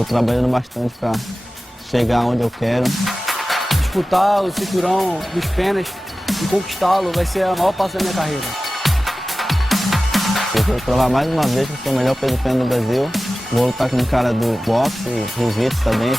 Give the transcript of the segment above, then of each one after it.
Estou trabalhando bastante para chegar onde eu quero. Disputar o cinturão dos penas e conquistá-lo vai ser a maior parte da minha carreira. Eu vou provar mais uma vez que sou o melhor peso pena do Brasil. Vou lutar com um cara do boxe e jiu-jitsu também.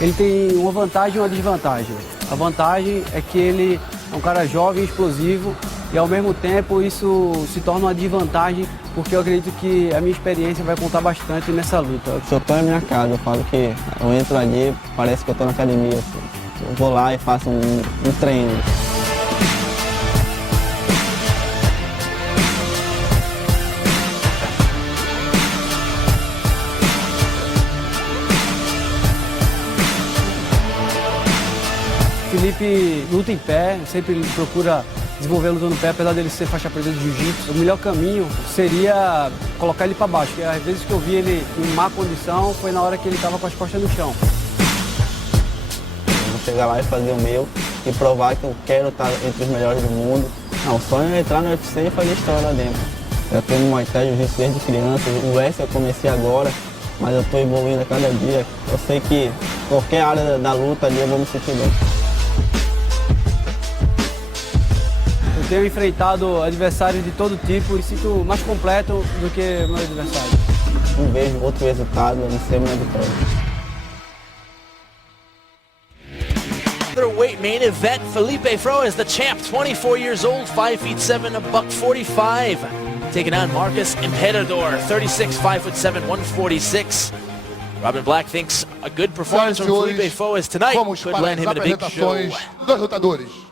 Ele tem uma vantagem e uma desvantagem. A vantagem é que ele é um cara jovem, explosivo, e ao mesmo tempo isso se torna uma desvantagem, porque eu acredito que a minha experiência vai contar bastante nessa luta. Se eu estou na minha casa, eu falo que eu entro ali, parece que eu estou na academia. Eu vou lá e faço um treino. Felipe luta em pé, sempre procura desenvolver a luta no pé, apesar dele ser faixa preta de jiu-jitsu. O melhor caminho seria colocar ele para baixo, porque às vezes que eu vi ele em má condição foi na hora que ele estava com as costas no chão. Eu vou chegar lá e fazer o meu e provar que eu quero estar entre os melhores do mundo. Não, o sonho é entrar no UFC e fazer história lá dentro. Eu tenho Muay Thai jiu-jitsu desde criança, o UFC eu comecei agora, mas eu estou evoluindo a cada dia. Eu sei que qualquer área da luta ali eu vou me sentir bem. Tenho enfrentado adversários de todo tipo e sinto mais completo do que meus adversários. Não vejo outro resultado a não ser minha vitória. Weight main event, Felipe Froes, the champ, 24 years old, 5'7", $145, taking on Marcus Imperador, 36, 5'7", 146. Robin Black thinks a good performance from Felipe Froes tonight could land him in a big show. Dois lutadores.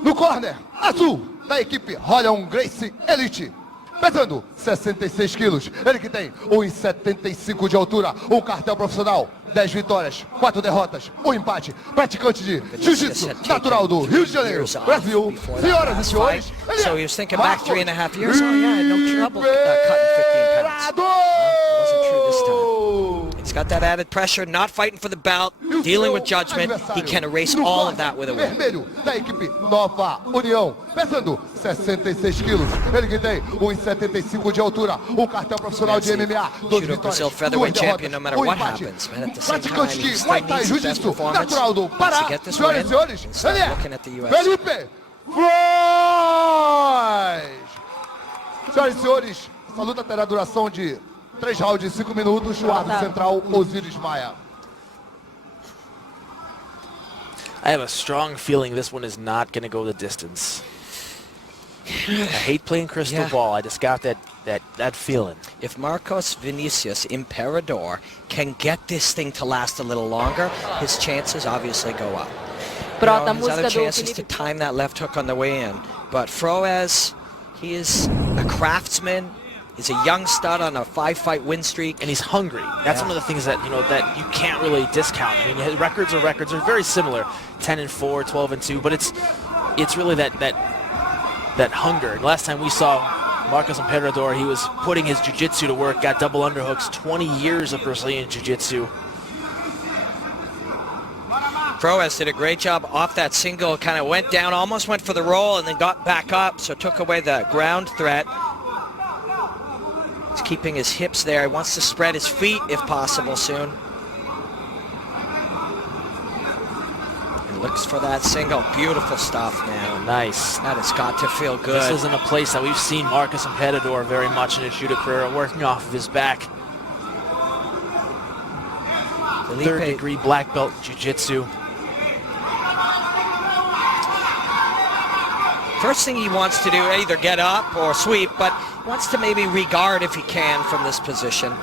No corner, azul, da equipe Royal Gracie Elite, pesando 66 quilos, ele que tem 1,75 de altura, um cartel profissional, 10 vitórias, 4 derrotas, 1 empate, praticante de jiu-jitsu natural do Rio de Janeiro, Brasil, senhoras e senhores, ele So he was thinking back 3.5 years, oh yeah, no trouble cutting 15 pounds. That wasn't true this time. He's got that added pressure, not fighting for the belt, dealing with judgment. He can erase all of that with a win. Vermelho, da equipe Nova União, pesando 66 quilos, ele que tem 1,75 de altura, um cartel profissional de MMA, 2 vitórias, Brazil 2 featherweight derrotas, champion no matter 1 what empate. happens, man. At the same time, Praticante he de still Muay Thai needs his best Jiu-Jitsu performance natural do Pará, to get this senhoras e win senhores, and start ele é looking at the UFC. Felipe Froes! Senhoras e senhores, essa luta terá duração de 3 rounds e 5 minutos. O árbitro central, Osiris Maia. I have a strong feeling this one is not going to go the distance. I hate playing crystal ball. I just got that feeling. If Marcos Vinicius Imperador can get this thing to last a little longer, his chances obviously go up. Pronto, a His música other do chances to Felipe. time that left hook on the way in. But Froes, he is a craftsman. He's a young stud on a 5-fight win streak. And he's hungry. That's one of the things that that you can't really discount. I mean, his records are very similar, 10-4, 12-2, but it's really that hunger. And last time we saw Marcos Imperador, he was putting his jiu-jitsu to work, got double underhooks, 20 years of Brazilian jiu-jitsu. Froes did a great job off that single, kind of went down, almost went for the roll, and then got back up, so took away the ground threat. He's keeping his hips there. He wants to spread his feet, if possible, soon. He looks for that single. Beautiful stuff, man. Nice. That has got to feel good. This isn't a place that we've seen Marcos Imperador very much in his judo career, working off of his back. Third-degree black belt jiu-jitsu. First thing he wants to do, either get up or sweep, but wants to maybe regard if he can from this position.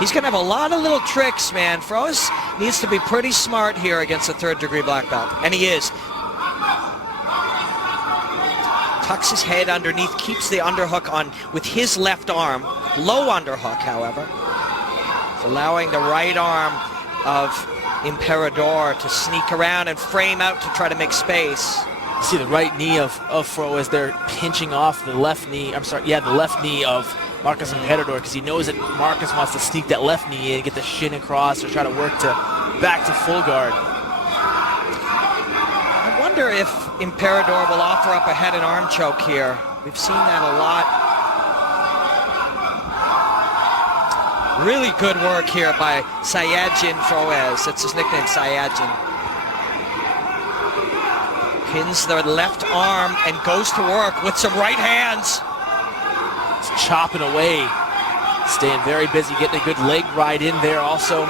He's going to have a lot of little tricks, man. Froes needs to be pretty smart here against a third-degree black belt, and he is. Tucks his head underneath, keeps the underhook on with his left arm. Low underhook, however. It's allowing the right arm of Imperador to sneak around and frame out to try to make space. You see the right knee of Froes there pinching off the left knee. I'm sorry, yeah, the left knee of Marcos Imperador, because he knows that Marcos wants to sneak that left knee in, get the shin across, or try to work back to full guard. I wonder if Imperador will offer up a head and arm choke here. We've seen that a lot. Really good work here by Felipe Froes. That's his nickname, Sayajin. Pins the left arm and goes to work with some right hands. It's chopping away. Staying very busy, getting a good leg ride in there also.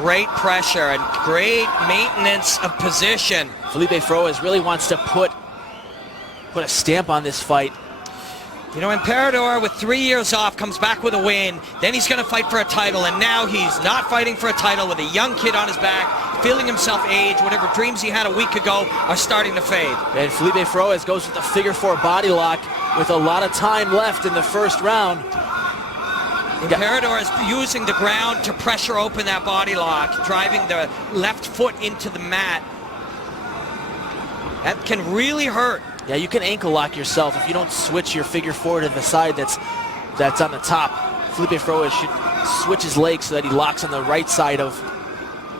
Great pressure and great maintenance of position. Felipe Froes really wants to put a stamp on this fight. You know, Imperador with 3 years off comes back with a win. Then he's going to fight for a title, and now he's not fighting for a title with a young kid on his back, feeling himself age. Whatever dreams he had a week ago are starting to fade. And Felipe Froes goes with the figure 4 body lock with a lot of time left in the first round. Imperador is using the ground to pressure open that body lock, driving the left foot into the mat. That can really hurt. Yeah, you can ankle lock yourself if you don't switch your figure 4 to the side that's on the top. Felipe Froes should switch his legs so that he locks on the right side of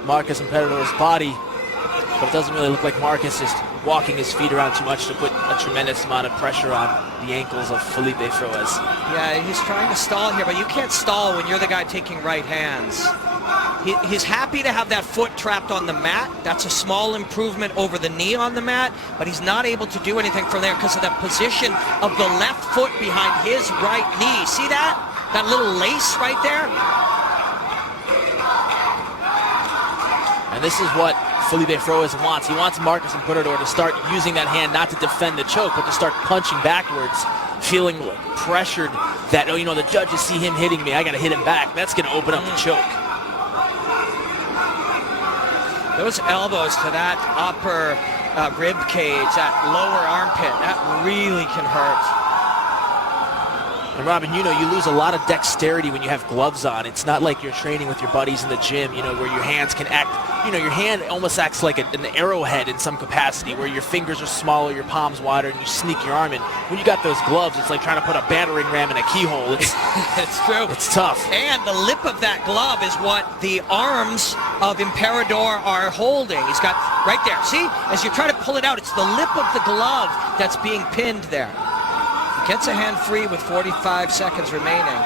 Marcus Imperador's body. But it doesn't really look like Marcus is walking his feet around too much to put a tremendous amount of pressure on the ankles of Felipe Froes. Yeah, he's trying to stall here, but you can't stall when you're the guy taking right hands. He's happy to have that foot trapped on the mat. That's a small improvement over the knee on the mat, but he's not able to do anything from there because of that position of the left foot behind his right knee. See that? That little lace right there? And this is what Felipe Froes wants. He wants Marcus Imperador to start using that hand not to defend the choke, but to start punching backwards, feeling pressured that, oh, you know, the judges see him hitting me, I got to hit him back. That's going to open up the choke. Those elbows to that upper rib cage, that lower armpit, that really can hurt. And Robin, you know, you lose a lot of dexterity when you have gloves on. It's not like you're training with your buddies in the gym, you know, where your hands can act, you know, your hand almost acts like an arrowhead in some capacity, where your fingers are smaller, your palms wider, and you sneak your arm in. When you got those gloves, it's like trying to put a battering ram in a keyhole. It's true. It's tough. And the lip of that glove is what the arms of Imperador are holding. He's got right there. See, as you try to pull it out, it's the lip of the glove that's being pinned there. Gets a hand free with 45 seconds remaining.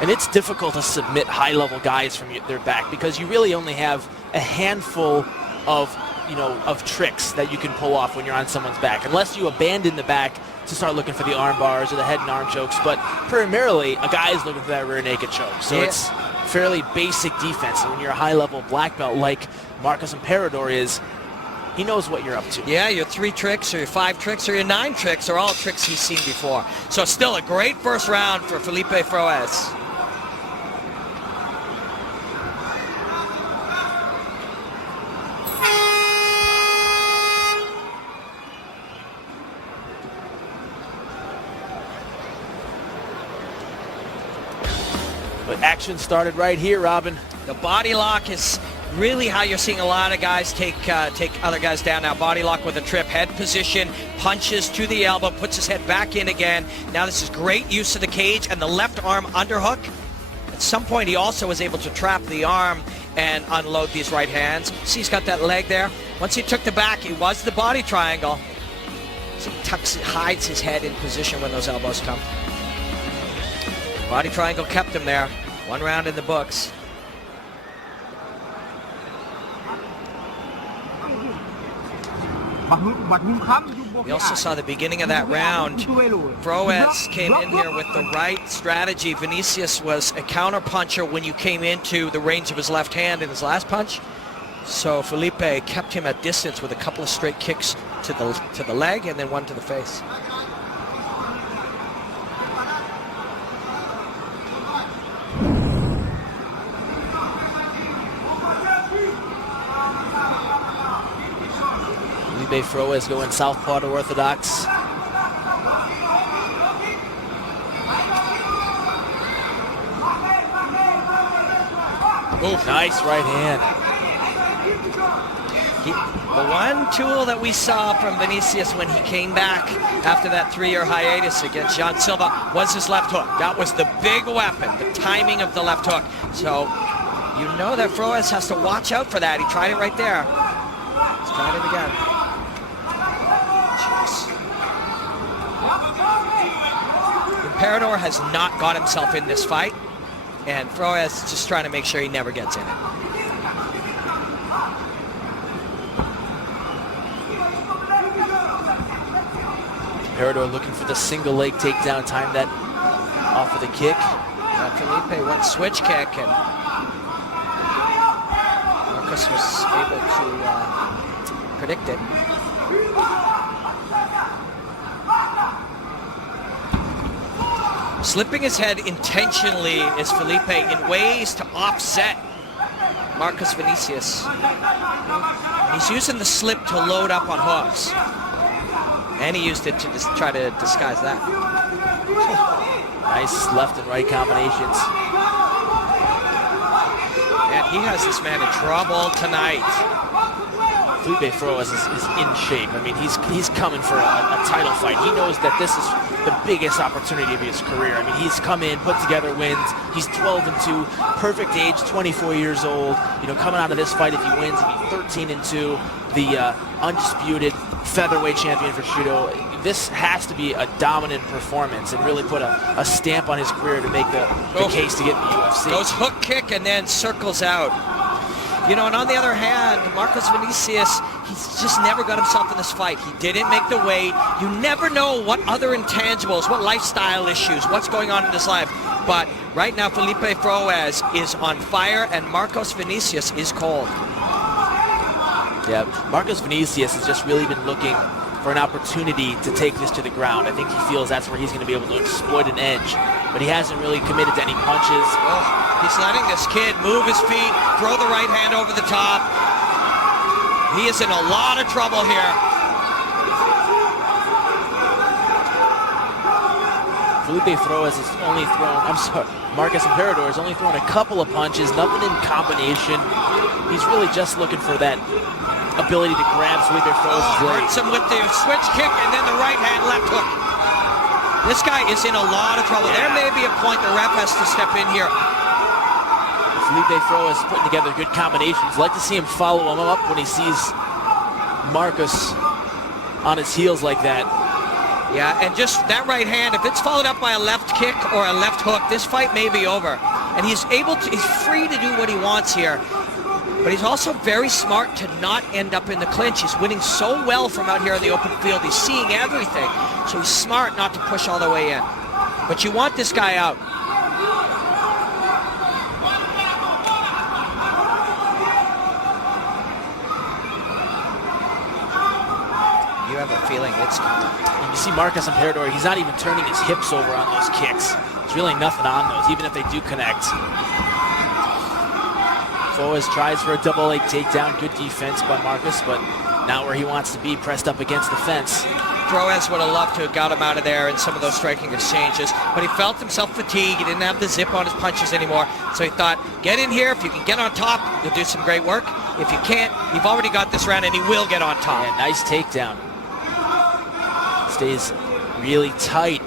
And it's difficult to submit high-level guys from their back because you really only have a handful of, you know, of tricks that you can pull off when you're on someone's back, unless you abandon the back to start looking for the arm bars or the head and arm chokes. But primarily, a guy is looking for that rear naked choke. So it's fairly basic defense. And when you're a high-level black belt like Marcus Imperador is, he knows what you're up to. Yeah, your 3 tricks or your 5 tricks or your 9 tricks are all tricks he's seen before. So still a great first round for Felipe Froes. But action started right here, Robin. The body lock is really how you're seeing a lot of guys take other guys down now. Body lock with a trip, head position, punches to the elbow, puts his head back in again. Now this is great use of the cage and the left arm underhook. At some point he also was able to trap the arm and unload these right hands. See, he's got that leg there. Once he took the back, it was the body triangle. So he hides his head in position when those elbows come. Body triangle kept him there. 1 round in the books. We also saw the beginning of that round. Froes came in here with the right strategy. Vinicius was a counter puncher when you came into the range of his left hand in his last punch. So Felipe kept him at distance with a couple of straight kicks to the leg and then one to the face. Felipe Froes going southpaw to orthodox. Oof. Nice right hand. The one tool that we saw from Vinicius when he came back after that 3-year hiatus against Jean Silva was his left hook. That was the big weapon, the timing of the left hook. So you know that Froes has to watch out for that. He tried it right there. He's tried it again. Jeez. Imperador has not got himself in this fight, and Froes is just trying to make sure he never gets in it. Imperador looking for the single leg takedown, time that off of the kick. Felipe went switch kick, and Marcus was able to predict it. Slipping his head intentionally is Felipe in ways to offset Marcus Vinicius. He's using the slip to load up on hooks. And he used it to just try to disguise that. Nice left and right combinations. And he has this man in trouble tonight. Felipe Froes is in shape. I mean, he's coming for a title fight. He knows that this is the biggest opportunity of his career. I mean, he's come in, put together wins. He's 12-2, perfect age, 24 years old. You know, coming out of this fight, if he wins, he'll be 13-2, the undisputed featherweight champion for Judo. This has to be a dominant performance and really put a stamp on his career to make the case to get in the UFC. Goes hook kick and then circles out. You know, and on the other hand, Marcus Vinicius, he's just never got himself in this fight. He didn't make the weight. You never know what other intangibles, what lifestyle issues, what's going on in his life. But right now, Felipe Froes is on fire, and Marcus Vinicius is cold. Yeah, Marcus Vinicius has just really been looking for an opportunity to take this to the ground. I think he feels that's where he's going to be able to exploit an edge, but he hasn't really committed to any punches. Oh, he's letting this kid move his feet, throw the right hand over the top. He is in a lot of trouble here. Felipe Froes has only thrown, Marcus Imperador has only thrown a couple of punches, nothing in combination. He's really just looking for that ability to grab Felipe Froes' leg. Hurts him with the switch kick and then the right hand left hook. This guy is in a lot of trouble. There may be a point the ref has to step in here. Felipe Froes is putting together good combinations. Like to see him follow him up when he sees Marcus on his heels like that. Yeah, and just that right hand, if it's followed up by a left kick or a left hook, this fight may be over. And he's free to do what he wants here. But he's also very smart to not end up in the clinch. He's winning so well from out here in the open field. He's seeing everything. So he's smart not to push all the way in. But you want this guy out. You have a feeling it's coming. When you see Marcus Imperador, he's not even turning his hips over on those kicks. There's really nothing on those, even if they do connect. Froes tries for a double leg takedown. Good defense by Marcus, but not where he wants to be, pressed up against the fence. Froes would have loved to have got him out of there in some of those striking exchanges, but he felt himself fatigued. He didn't have the zip on his punches anymore, so he thought, get in here. If you can get on top, you'll do some great work. If you can't, you've already got this round, and he will get on top. Yeah, nice takedown. Stays really tight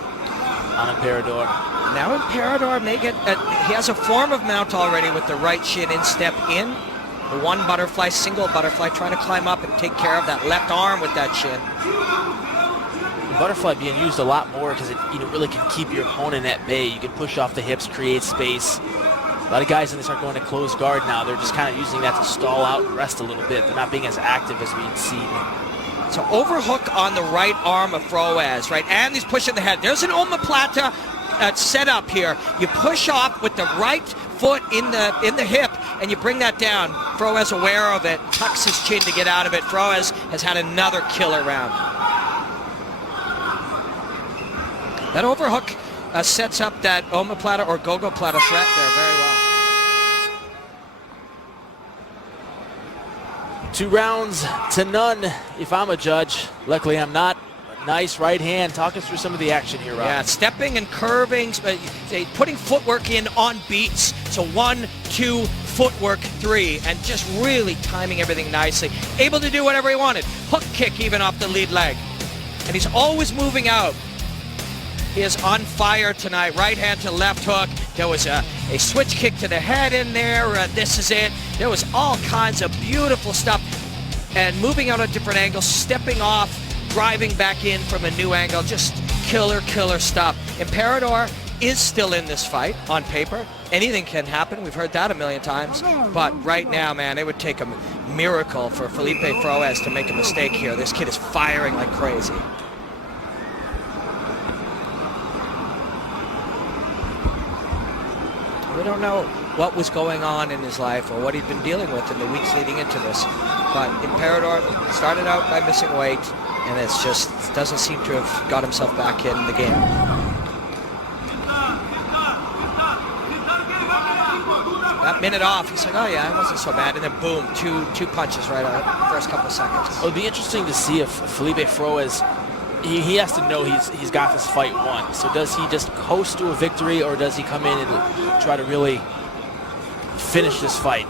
on Imperador. Now Imperador may get, he has a form of mount already with the right shin instep in. The one butterfly, single butterfly, trying to climb up and take care of that left arm with that shin. The butterfly being used a lot more because it really can keep your opponent at bay. You can push off the hips, create space. A lot of guys, when they start going to close guard now, they're just kind of using that to stall out and rest a little bit. They're not being as active as we'd seen. So overhook on the right arm of Froes, right? And he's pushing the head. There's an omoplata set up here. You push off with the right foot in the hip, and you bring that down. Froes aware of it, tucks his chin to get out of it. Froes has had another killer round. That overhook sets up that omoplata or gogoplata threat there very well. 2 rounds to none if I'm a judge. Luckily I'm not. Nice right hand. Talk us through some of the action here, Rob. Yeah, stepping and curving, putting footwork in on beats. So 1, 2, footwork 3, and just really timing everything nicely. Able to do whatever he wanted. Hook kick even off the lead leg. And he's always moving out. He is on fire tonight. Right hand to left hook. There was a switch kick to the head in there. This is it. There was all kinds of beautiful stuff. And moving out at different angles, stepping off, driving back in from a new angle. Just killer stuff. Imperador is still in this fight on paper. Anything can happen. We've heard that a million times. But right now, man, it would take a miracle for Felipe Froes to make a mistake here. This kid is firing like crazy. We don't know what was going on in his life or what he'd been dealing with in the weeks leading into this. But Imperador started out by missing weight, and it's just doesn't seem to have got himself back in the game. That minute off, he's like, oh yeah, it wasn't so bad. And then boom, two punches right out first couple of seconds. It'll be interesting to see if Felipe Froes, he has to know he's got this fight won. So does he just coast to a victory, or does he come in and try to really finish this fight?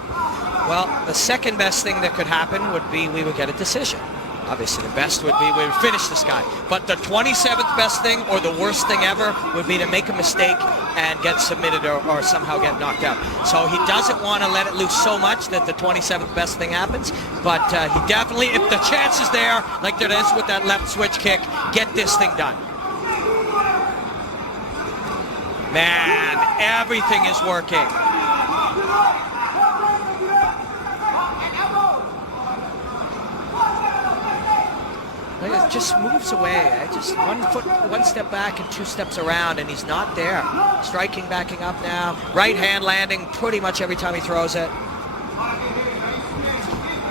Well, the second best thing that could happen would be we would get a decision. Obviously, the best would be we would finish this guy. But the 27th best thing, or the worst thing ever, would be to make a mistake and get submitted or somehow get knocked out. So he doesn't want to let it loose so much that the 27th best thing happens. But he definitely, if the chance is there, like there is with that left switch kick, get this thing done. Man, everything is working. It just moves away. Just one step back and 2 steps around, and he's not there. Striking, backing up now. Right hand landing pretty much every time he throws it.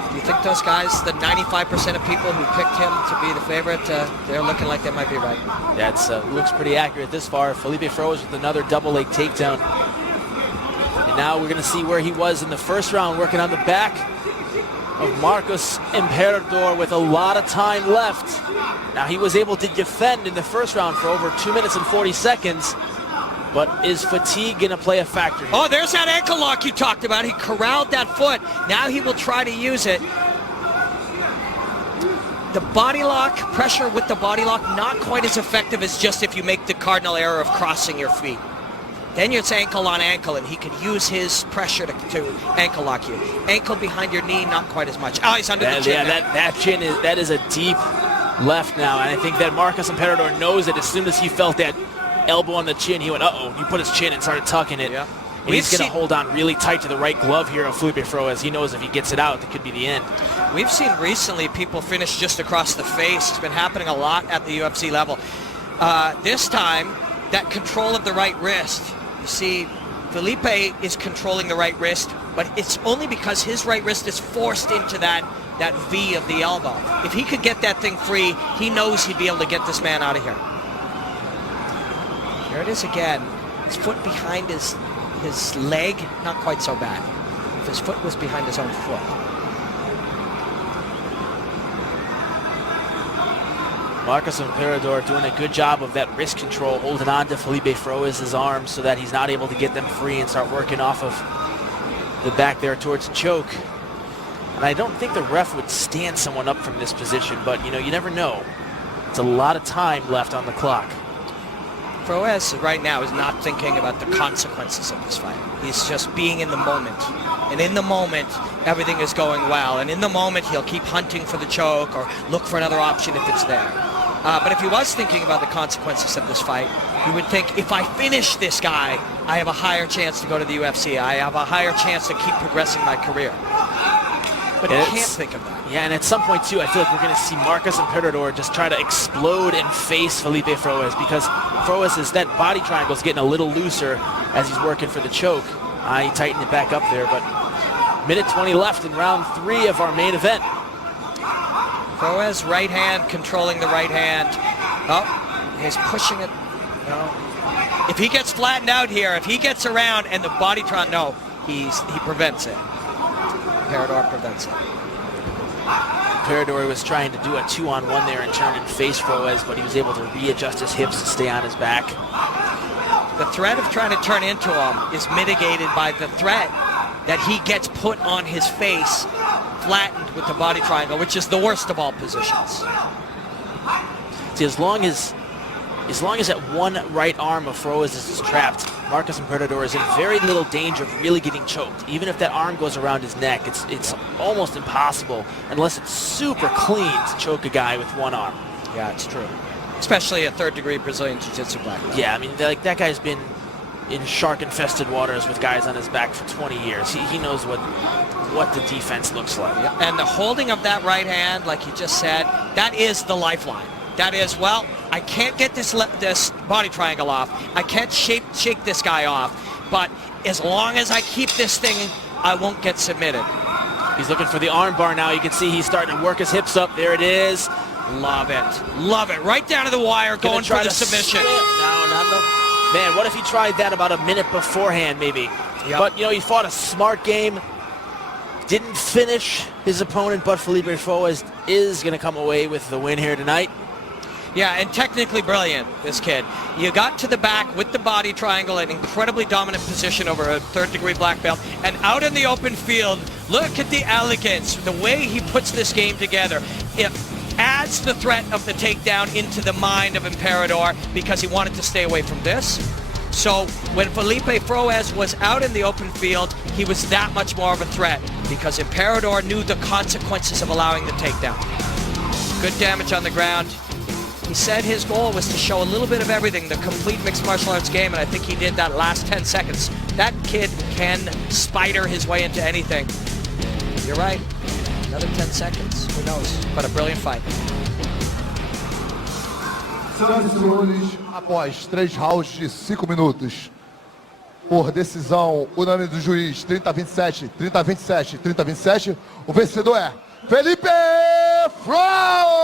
Do you think those guys, the 95% of people who picked him to be the favorite, they're looking like they might be right? That's looks pretty accurate this far. Felipe Froes with another double leg takedown. And now we're going to see where he was in the first round, working on the back of Marcos Imperador with a lot of time left. Now he was able to defend in the first round for over 2 minutes and 40 seconds, but is fatigue going to play a factor here? Oh, there's that ankle lock you talked about. He corralled that foot. Now he will try to use it. The body lock, pressure with the body lock, not quite as effective as just if you make the cardinal error of crossing your feet. Then it's ankle on ankle, and he could use his pressure to ankle lock you. Ankle behind your knee, not quite as much. Oh, he's under the chin. Yeah, that chin is a deep left now, and I think that Marcos Imperador knows that as soon as he felt that elbow on the chin, he went, uh-oh. He put his chin and started tucking it. Yeah. And he's going to hold on really tight to the right glove here of Felipe Froes. He knows if he gets it out, it could be the end. We've seen recently people finish just across the face. It's been happening a lot at the UFC level. This time, that control of the right wrist. You see, Felipe is controlling the right wrist, but it's only because his right wrist is forced into that V of the elbow. If he could get that thing free, he knows he'd be able to get this man out of here. Here it is again. His foot behind his leg, not quite so bad. If his foot was behind his own foot. Marcos Imperador doing a good job of that wrist control, holding on to Felipe Froes' arms so that he's not able to get them free and start working off of the back there towards the choke. And I don't think the ref would stand someone up from this position, but you know, you never know. It's a lot of time left on the clock. Froes right now is not thinking about the consequences of this fight. He's just being in the moment. And in the moment, everything is going well. And in the moment, he'll keep hunting for the choke or look for another option if it's there. But if he was thinking about the consequences of this fight, he would think, if I finish this guy, I have a higher chance to go to the UFC. I have a higher chance to keep progressing my career. But he can't think of that. Yeah, and at some point, too, I feel like we're going to see Marcos Imperador just try to explode and face Felipe Froes, because Froes' that body triangle is getting a little looser as he's working for the choke. He tightened it back up there, but minute 20 left in round 3 of our main event. Froes, right hand, controlling the right hand. Oh, he's pushing it. No. If he gets flattened out here, if he gets around and the body triangle, no, he prevents it. Imperador prevents it. Imperador was trying to do a 2-on-1 there and turn and face Froes, but he was able to readjust his hips to stay on his back. The threat of trying to turn into him is mitigated by the threat that he gets put on his face, flattened with the body triangle, which is the worst of all positions. See, as long as that one right arm of Froes is trapped, Marcos Imperador is in very little danger of really getting choked. Even if that arm goes around his neck, it's almost impossible, unless it's super clean, to choke a guy with one arm. Yeah, it's true. especially a third-degree Brazilian Jiu-Jitsu black belt. Yeah, I mean, like, that guy's been in shark-infested waters with guys on his back for 20 years. He knows what the defense looks like. And the holding of that right hand, like you just said, that is the lifeline. That is, well, I can't get this body triangle off. I can't shake this guy off. But as long as I keep this thing, I won't get submitted. He's looking for the arm bar now. You can see he's starting to work his hips up. There it is. Love it. Love it. Right down to the wire, going for the submission. No, not enough. Man, what if he tried that about a minute beforehand, maybe? Yep. But, you know, he fought a smart game. Didn't finish his opponent, but Felipe Froes is going to come away with the win here tonight. Yeah, and technically brilliant, this kid. You got to the back with the body triangle, an incredibly dominant position over a third-degree black belt, and out in the open field, look at the elegance, the way he puts this game together. It adds the threat of the takedown into the mind of Imperador because he wanted to stay away from this. So when Felipe Froes was out in the open field, he was that much more of a threat because Imperador knew the consequences of allowing the takedown. Good damage on the ground. He said his goal was to show a little bit of everything, the complete mixed martial arts game, and I think he did that last 10 seconds. That kid can spider his way into anything. You're right. Another 10 seconds. Who knows? But a brilliant fight. Senhoras e senhores, após 3 rounds de 5 minutos, por decisão unânime do juiz, 30-27, 30-27, 30-27, o vencedor é Felipe Froes!